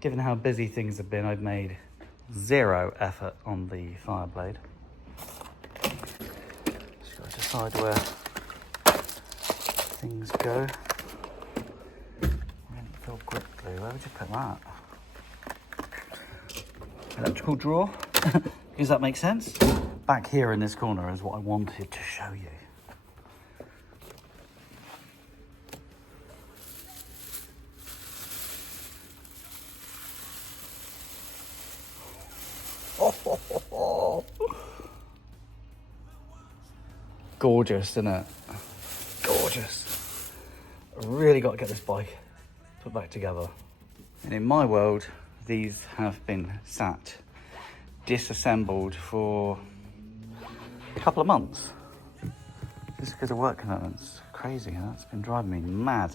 Given how busy things have been, I've made zero effort on the Fireblade. Just got to decide where things go. Filled grip glue, where would you put that? Electrical drawer, does that make sense? Back here in this corner is what I wanted to show you. Gorgeous, isn't it? Gorgeous. I really got to get this bike put back together. And in my world, these have been sat disassembled for a couple of months. Just because of work commitments. Crazy, huh? It's been driving me mad.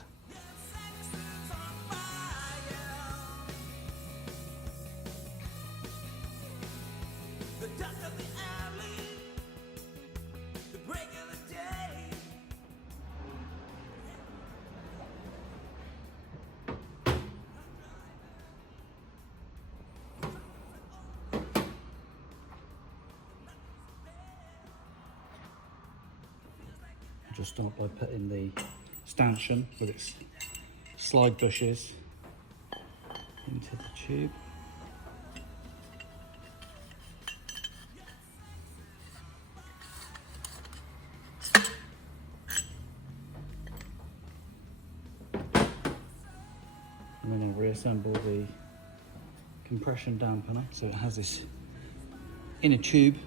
Just start by putting the stanchion with its slide bushes into the tube. And then I'll reassemble the compression dampener so it has this inner tube.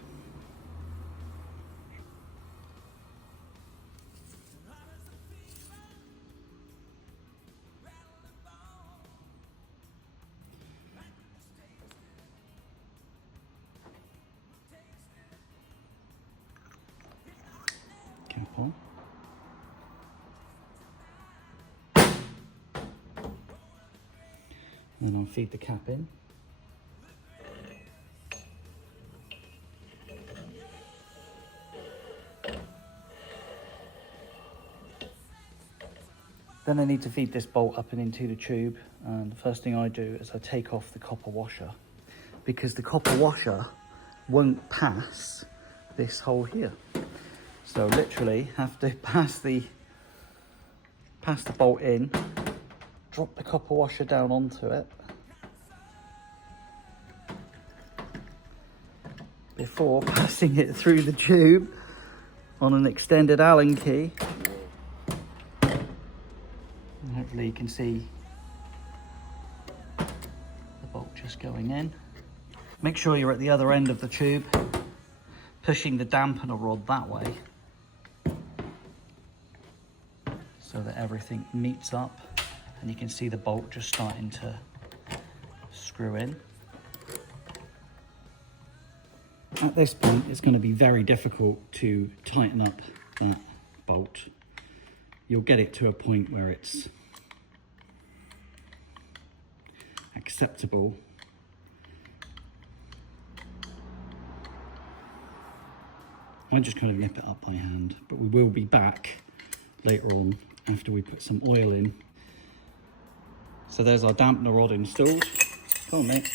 Cap on. And then I'll feed the cap in. Then I need to feed this bolt up and into the tube, and the first thing I do is I take off the copper washer, because the copper washer won't pass this hole here. So literally have to pass the bolt in, drop the copper washer down onto it before passing it through the tube on an extended Allen key. And hopefully you can see the bolt just going in. Make sure you're at the other end of the tube, pushing the dampener rod that way so that everything meets up, and you can see the bolt just starting to screw in. At this point, it's going to be very difficult to tighten up that bolt. You'll get it to a point where it's acceptable. I just kind of nip it up by hand, but we will be back later on after we put some oil in. So there's our dampener rod installed. Come on, mate.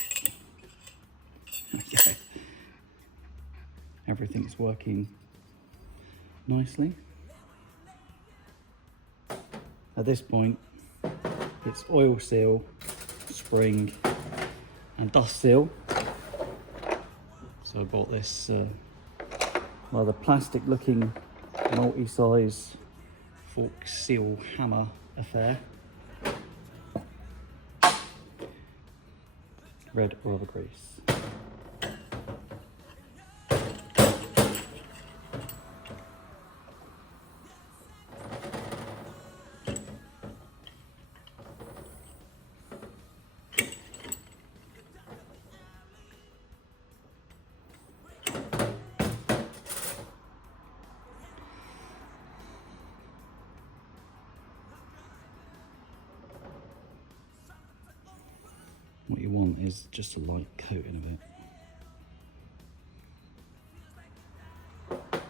Okay. Everything's working nicely. At this point, it's oil seal, spring, and dust seal. So I bought this rather plastic looking multi-size fork seal hammer affair. Red rubber grease. What you want is just a light coating of it.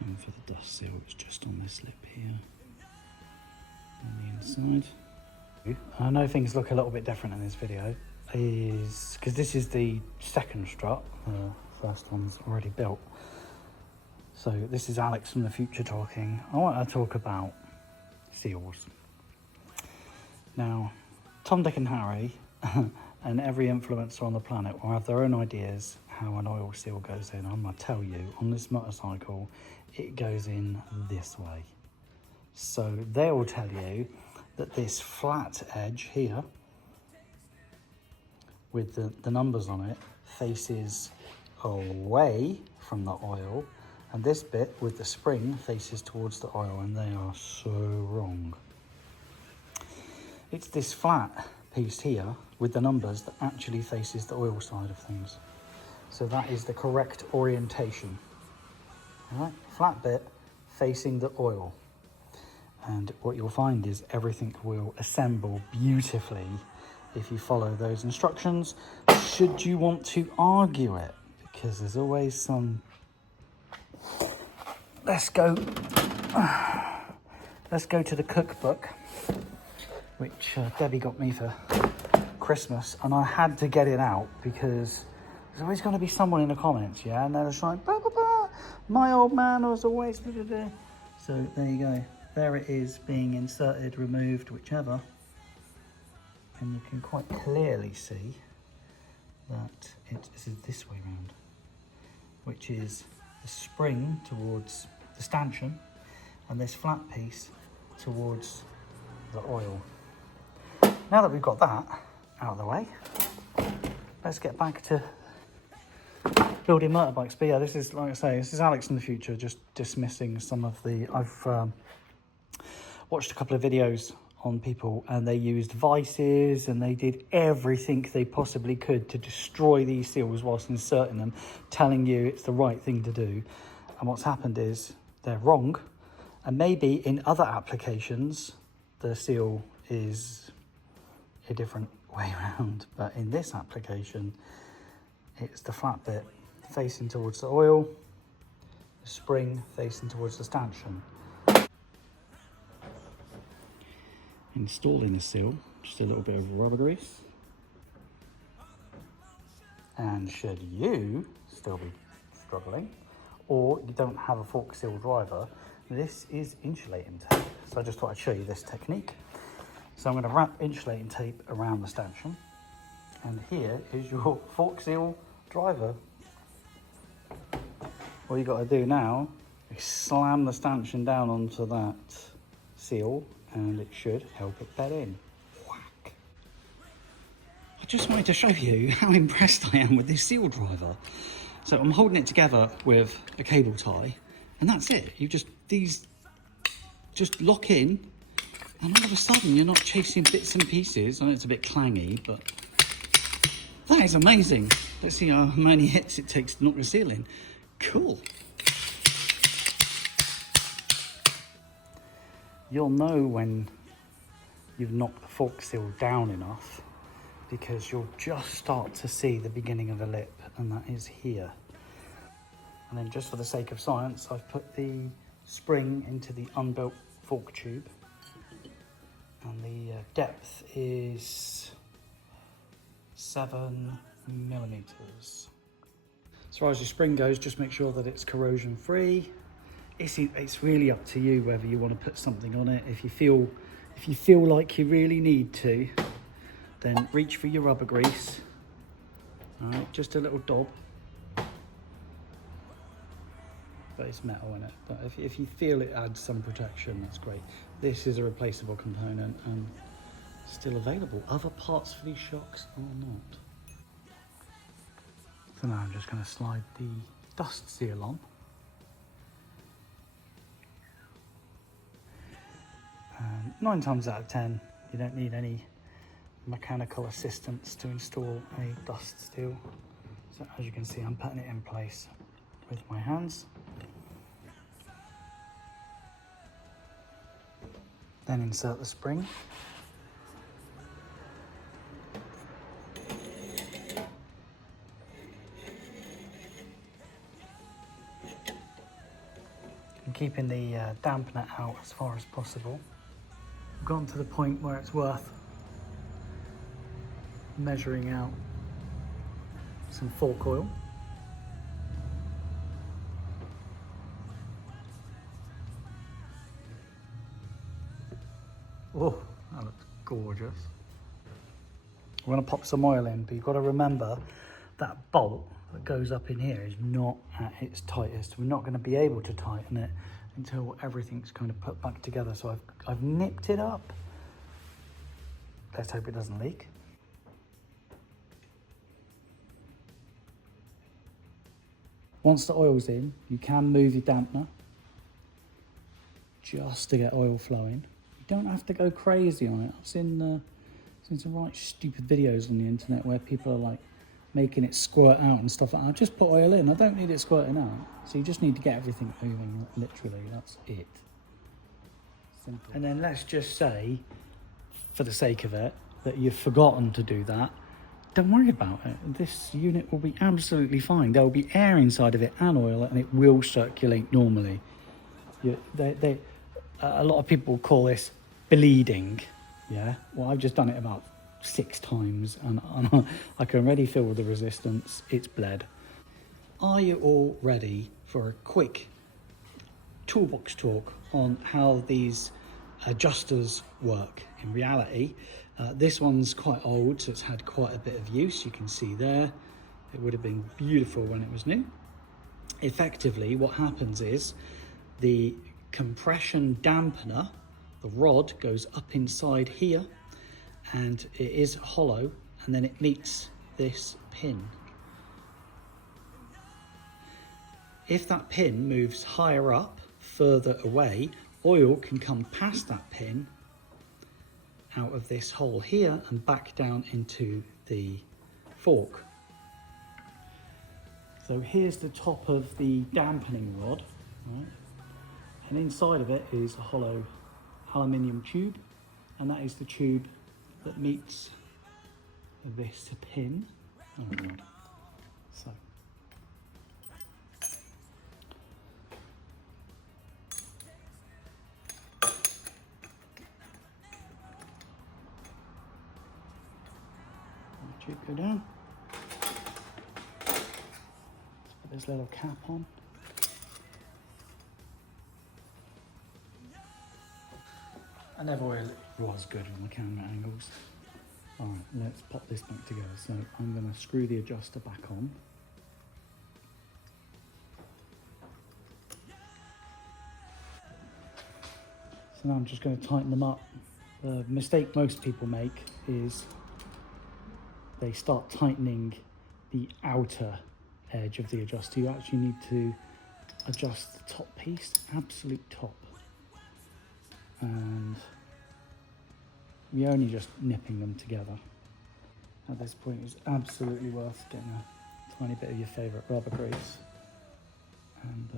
And for the dust seal, it's just on this lip here, on the inside. I know things look a little bit different in this video, is because this is the second strut, the first one's already built. So this is Alex from the future talking. I want to talk about seals. Now, Tom, Dick and Harry and every influencer on the planet will have their own ideas how an oil seal goes in. I'm going to tell you, on this motorcycle, it goes in this way. So they will tell you that this flat edge here with the numbers on it faces away from the oil, and this bit with the spring faces towards the oil, and they are so wrong. It's this flat piece here with the numbers that actually faces the oil side of things. So that is the correct orientation. All right, flat bit facing the oil. And what you'll find is everything will assemble beautifully if you follow those instructions, should you want to argue it, because there's always some... Let's go to the cookbook, which Debbie got me for Christmas, and I had to get it out because there's always going to be someone in the comments, yeah, and they're just like, bah, bah, bah, my old man was always... Blah, blah, blah. So there you go. There it is, being inserted, removed, whichever. And you can quite clearly see that this is this way round, which is the spring towards the stanchion and this flat piece towards the oil. Now that we've got that out of the way, let's get back to building motorbikes. But yeah, this is, like I say, this is Alex in the future, just dismissing some of the... I've watched a couple of videos on people and they used vices and they did everything they possibly could to destroy these seals whilst inserting them, telling you it's the right thing to do. And what's happened is they're wrong. And maybe in other applications, the seal is a different way around. But in this application, it's the flat bit facing towards the oil, the spring facing towards the stanchion. Installing the seal, just a little bit of rubber grease. And should you still be struggling, or you don't have a fork seal driver, this is insulating tape. So I just thought I'd show you this technique. So I'm going to wrap insulating tape around the stanchion, and here is your fork seal driver. All you got to do now is slam the stanchion down onto that seal, and it should help it bed in. Whack. I just wanted to show you how impressed I am with this seal driver. So I'm holding it together with a cable tie, and that's it. These just lock in, and all of a sudden you're not chasing bits and pieces. I know it's a bit clangy, but that is amazing. Let's see how many hits it takes to knock the seal in. Cool. You'll know when you've knocked the fork seal down enough, because you'll just start to see the beginning of the lip, and that is here. And then, just for the sake of science, I've put the spring into the unbuilt fork tube, and the depth is 7 millimeters. As far as your spring goes, just make sure that it's corrosion free. It's really up to you whether you want to put something on it. If you feel like you really need to, then reach for your rubber grease. All right, just a little daub, but it's metal in it. But if you feel it adds some protection, that's great. This is a replaceable component and still available. Other parts for these shocks are not. So now I'm just going to slide the dust seal on. 9 times out of 10, you don't need any mechanical assistance to install a dust seal. So as you can see, I'm putting it in place with my hands. Then insert the spring. And keeping the dampener out as far as possible. I've gotten to the point where it's worth measuring out some fork oil. Oh, that looks gorgeous. We're going to pop some oil in, but you've got to remember that bolt that goes up in here is not at its tightest. We're not going to be able to tighten it until everything's kind of put back together. So I've nipped it up. Let's hope it doesn't leak. Once the oil's in, you can move your dampener just to get oil flowing. You don't have to go crazy on it. I've seen some right stupid videos on the internet where people are like making it squirt out and stuff like that. Just put oil in. I don't need it squirting out. So you just need to get everything moving, literally. That's it. Simple. And then let's just say, for the sake of it, that you've forgotten to do that. Don't worry about it. This unit will be absolutely fine. There will be air inside of it and oil, and it will circulate normally. A lot of people call this bleeding. Yeah, well, I've just done it about 6 times and I can already feel the resistance. It's bled. Are you all ready for a quick toolbox talk on how these adjusters work? In reality, this one's quite old, so it's had quite a bit of use. You can see there, it would have been beautiful when it was new. Effectively, what happens is the compression dampener, the rod goes up inside here and it is hollow, and then it meets this pin. If that pin moves higher up, further away, oil can come past that pin out of this hole here and back down into the fork. So here's the top of the dampening rod, right? And inside of it is a hollow aluminium tube, and that is the tube that meets this pin. Oh God. So tube go down. Let's put this little cap on. I never was good with my camera angles. Alright, let's pop this back together. So I'm going to screw the adjuster back on. So now I'm just going to tighten them up. The mistake most people make is they start tightening the outer edge of the adjuster. You actually need to adjust the top piece, absolute top. And you're only just nipping them together. At this point, it's absolutely worth getting a tiny bit of your favourite rubber grease and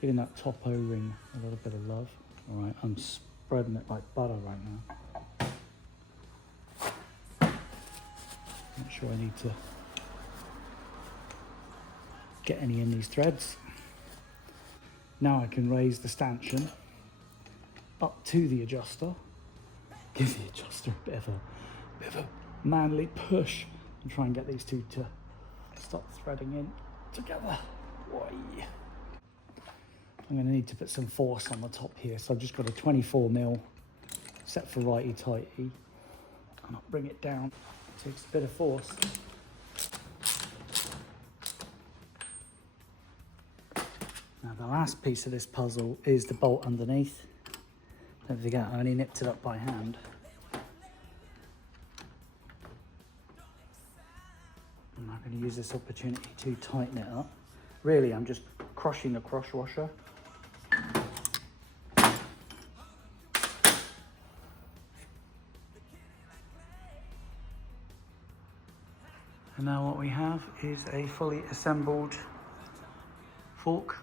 giving that top O-ring a little bit of love. All right, I'm spreading it like butter right now. Not sure I need to get any in these threads. Now I can raise the stanchion up to the adjuster, give the adjuster a bit of a manly push, and try and get these two to start threading in together. Whey. I'm going to need to put some force on the top here, so I've just got a 24mm set for righty-tighty, and I'll bring it down. It takes a bit of force. Now the last piece of this puzzle is the bolt underneath. Don't forget, I only nipped it up by hand. And I'm going to use this opportunity to tighten it up. Really, I'm just crushing the cross washer. And now what we have is a fully assembled fork.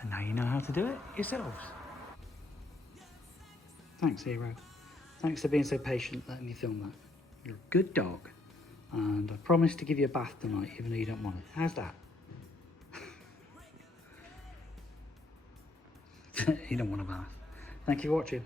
And now you know how to do it yourselves. Thanks, Hero. Thanks for being so patient letting me film that. You're a good dog. And I promise to give you a bath tonight, even though you don't want it. How's that? You don't want a bath. Thank you for watching.